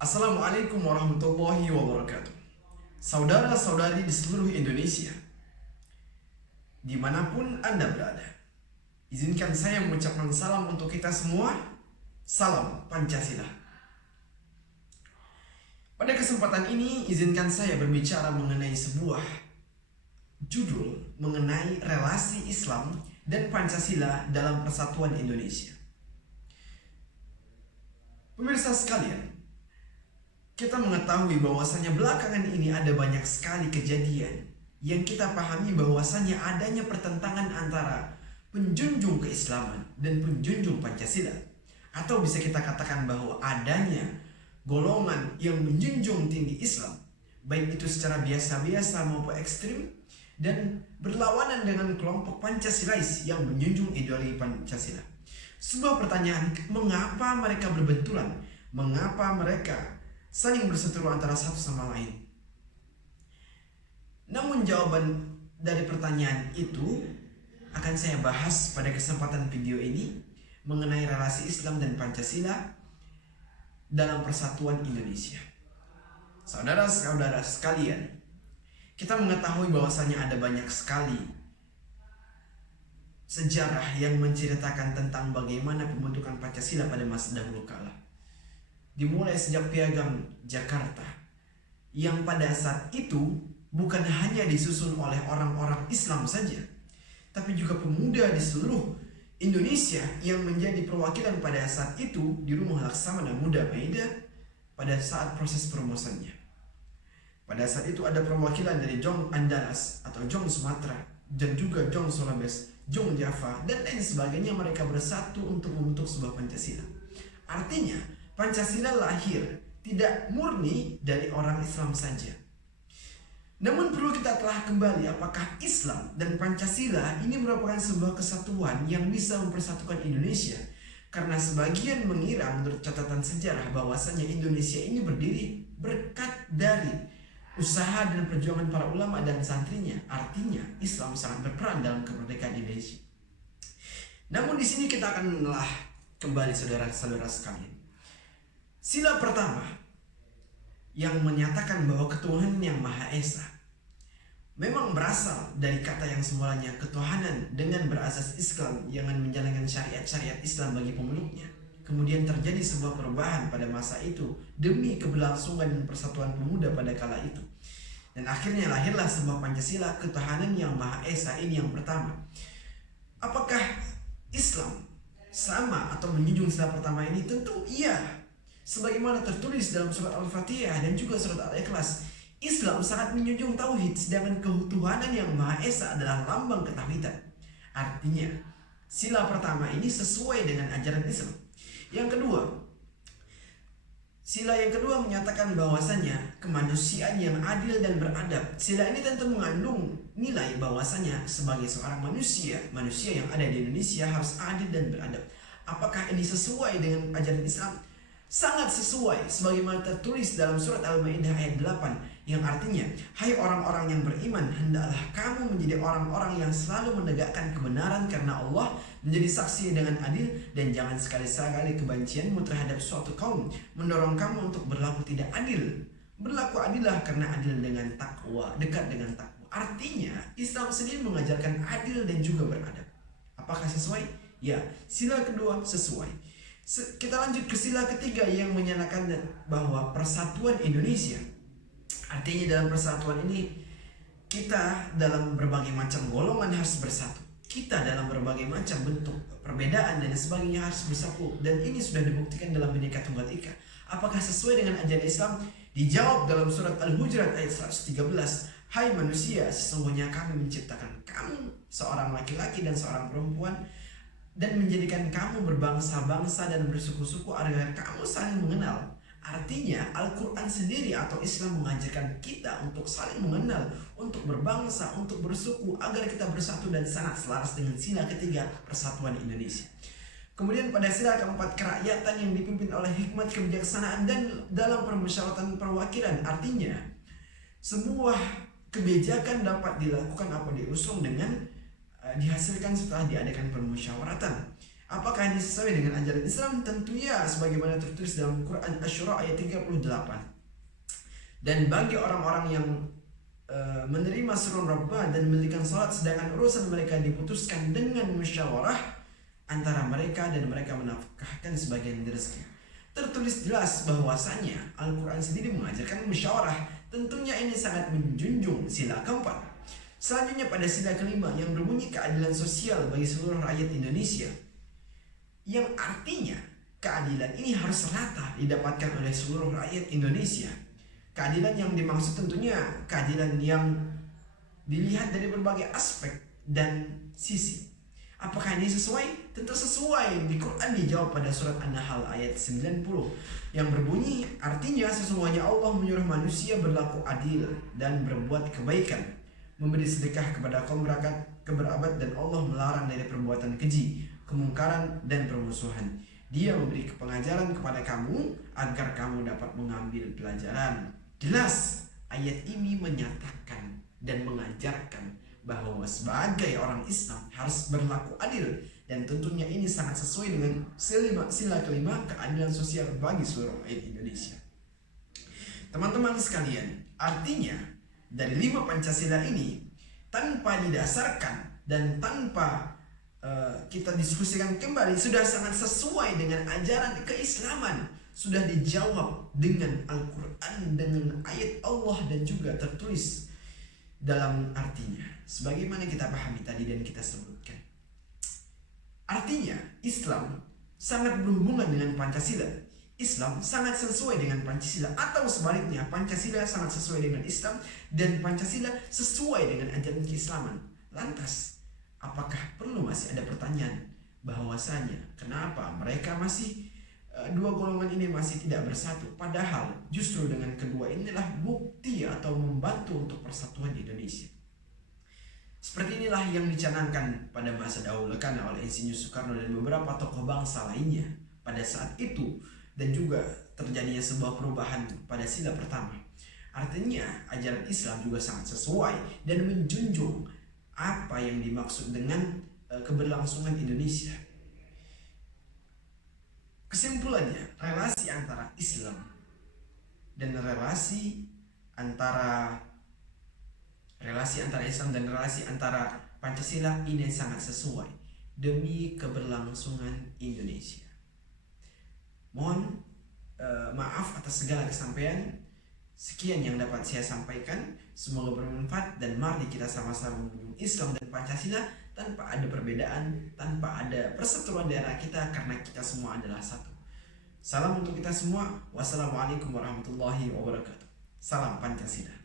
Assalamualaikum warahmatullahi wabarakatuh. Saudara-saudari di seluruh Indonesia, dimanapun Anda berada, izinkan saya mengucapkan salam untuk kita semua. Salam Pancasila. Pada kesempatan ini, izinkan saya berbicara mengenai sebuah judul mengenai relasi Islam dan Pancasila dalam persatuan Indonesia. Pemirsa sekalian, kita mengetahui bahwasanya belakangan ini ada banyak sekali kejadian yang kita pahami bahwasanya adanya pertentangan antara penjunjung keislaman dan penjunjung Pancasila. Atau bisa kita katakan bahwa adanya golongan yang menjunjung tinggi Islam, baik itu secara biasa-biasa maupun ekstrim, dan berlawanan dengan kelompok Pancasilais yang menjunjung ideologi Pancasila. Sebuah pertanyaan, mengapa mereka berbenturan? Mengapa mereka saling berseteru antara satu sama lain? Namun jawaban dari pertanyaan itu akan saya bahas pada kesempatan video ini mengenai relasi Islam dan Pancasila dalam persatuan Indonesia. Saudara-saudara sekalian, kita mengetahui bahwasanya ada banyak sekali sejarah yang menceritakan tentang bagaimana pembentukan Pancasila pada masa dahulu kala. Dimulai sejak Piagam Jakarta yang pada saat itu bukan hanya disusun oleh orang-orang Islam saja, tapi juga pemuda di seluruh Indonesia yang menjadi perwakilan pada saat itu di Rumah Laksamana Muda Maida pada saat proses perumusannya. Pada saat itu ada perwakilan dari Jong Andalas atau Jong Sumatera dan juga Jong Sulawesi, Jong Java dan lain sebagainya. Mereka bersatu untuk membentuk sebuah Pancasila. Artinya Pancasila lahir tidak murni dari orang Islam saja. Namun perlu kita telah kembali apakah Islam dan Pancasila ini merupakan sebuah kesatuan yang bisa mempersatukan Indonesia. Karena sebagian mengira menurut catatan sejarah bahwasanya Indonesia ini berdiri berkat dari usaha dan perjuangan para ulama dan santrinya. Artinya Islam sangat berperan dalam kemerdekaan Indonesia. Namun di sini kita akan menelaah kembali saudara-saudara sekalian. Sila pertama yang menyatakan bahwa ketuhanan yang Maha Esa memang berasal dari kata yang semulanya ketuhanan dengan berasas Islam yang menjalankan syariat-syariat Islam bagi pemeluknya. Kemudian terjadi sebuah perubahan pada masa itu demi keberlangsungan dan persatuan pemuda pada kala itu. Dan akhirnya lahirlah sebuah Pancasila, ketuhanan yang Maha Esa ini yang pertama. Apakah Islam sama atau menjunjung sila pertama ini? Tentu iya. Sebagaimana tertulis dalam surat Al-Fatihah dan juga surat Al-Ikhlas, Islam sangat menjunjung tauhid, sedangkan ketuhanan yang Maha Esa adalah lambang ketauhidan. Artinya, sila pertama ini sesuai dengan ajaran Islam. Yang kedua, sila yang kedua menyatakan bahwasanya kemanusiaan yang adil dan beradab. Sila ini tentu mengandung nilai bahwasanya sebagai seorang manusia yang ada di Indonesia harus adil dan beradab. Apakah ini sesuai dengan ajaran Islam? Sangat sesuai sebagaimana tertulis dalam surat Al-Maidah ayat 8 yang artinya, hai orang-orang yang beriman, hendaklah kamu menjadi orang-orang yang selalu menegakkan kebenaran karena Allah, menjadi saksi dengan adil, dan jangan sekali-sekali kebencianmu terhadap suatu kaum mendorong kamu untuk berlaku tidak adil. Berlaku adillah karena adil dengan takwa, dekat dengan takwa. Artinya Islam sendiri mengajarkan adil dan juga beradab. Apakah sesuai? Ya, sila kedua sesuai. Kita lanjut ke sila ketiga yang menyatakan bahwa persatuan Indonesia. Artinya dalam persatuan ini kita dalam berbagai macam golongan harus bersatu. Kita dalam berbagai macam bentuk perbedaan dan sebagainya harus bersatu. Dan ini sudah dibuktikan dalam Bhinneka Tunggal Ika. Apakah sesuai dengan ajaran Islam? Dijawab dalam surat Al-Hujurat ayat 113. Hai manusia, sesungguhnya kami menciptakan kamu seorang laki-laki dan seorang perempuan, dan menjadikan kamu berbangsa-bangsa dan bersuku-suku agar kamu saling mengenal. Artinya Al-Quran sendiri atau Islam mengajarkan kita untuk saling mengenal, untuk berbangsa, untuk bersuku, agar kita bersatu dan sangat selaras dengan sila ketiga persatuan Indonesia. Kemudian pada sila keempat, kerakyatan yang dipimpin oleh hikmat kebijaksanaan dan dalam permusyawaratan perwakilan. Artinya sebuah kebijakan dapat dilakukan atau diusung dengan dihasilkan setelah diadakan permusyawaratan. Apakah ini sesuai dengan ajaran Islam? Tentunya sebagaimana tertulis dalam Quran Asy-Syura ayat 38. Dan bagi orang-orang yang menerima seruan Rabbah dan mendirikan salat sedangkan urusan mereka diputuskan dengan musyawarah antara mereka dan mereka menafkahkan sebagian rezeki. Tertulis jelas bahwasanya Al-Quran sendiri mengajarkan musyawarah. Tentunya ini sangat menjunjung sila keempat. Selanjutnya pada sila kelima yang berbunyi keadilan sosial bagi seluruh rakyat Indonesia, yang artinya keadilan ini harus rata didapatkan oleh seluruh rakyat Indonesia. Keadilan yang dimaksud tentunya keadilan yang dilihat dari berbagai aspek dan sisi. Apakah ini sesuai? Tentu sesuai. Di Quran dijawab pada surat An-Nahl ayat 90 yang berbunyi, artinya sesungguhnya Allah menyuruh manusia berlaku adil dan berbuat kebaikan, memberi sedekah kepada kaum berabad, dan Allah melarang dari perbuatan keji, kemungkaran dan permusuhan. Dia memberi pengajaran kepada kamu agar kamu dapat mengambil pelajaran. Jelas ayat ini menyatakan dan mengajarkan bahwa sebagai orang Islam harus berlaku adil, dan tentunya ini sangat sesuai dengan sila kelima keadilan sosial bagi seluruh rakyat Indonesia. Teman-teman sekalian, artinya dari 5 Pancasila ini tanpa didasarkan dan tanpa kita diskusikan kembali sudah sangat sesuai dengan ajaran keislaman, sudah dijawab dengan Al-Quran, dengan ayat Allah, dan juga tertulis dalam artinya sebagaimana kita pahami tadi dan kita sebutkan. Artinya Islam sangat berhubungan dengan Pancasila. Islam sangat sesuai dengan Pancasila, atau sebaliknya Pancasila sangat sesuai dengan Islam dan Pancasila sesuai dengan ajaran keislaman. Lantas apakah perlu masih ada pertanyaan bahwasanya kenapa mereka masih dua golongan ini masih tidak bersatu, padahal justru dengan kedua inilah bukti atau membantu untuk persatuan Indonesia. Seperti inilah yang dicanangkan pada masa dahulu kala oleh Insinyur Soekarno dan beberapa tokoh bangsa lainnya pada saat itu, dan juga terjadinya sebuah perubahan pada sila pertama. Artinya ajaran Islam juga sangat sesuai dan menjunjung apa yang dimaksud dengan keberlangsungan Indonesia. Kesimpulannya, relasi antara Islam dan relasi antara Islam dan relasi antara Pancasila ini sangat sesuai demi keberlangsungan Indonesia. Mohon maaf atas segala kesampaian. Sekian yang dapat saya sampaikan. Semoga bermanfaat, dan mari kita sama-sama menjunjung Islam dan Pancasila tanpa ada perbedaan, tanpa ada perseteruan daerah kita, karena kita semua adalah satu. Salam untuk kita semua. Wassalamualaikum warahmatullahi wabarakatuh. Salam Pancasila.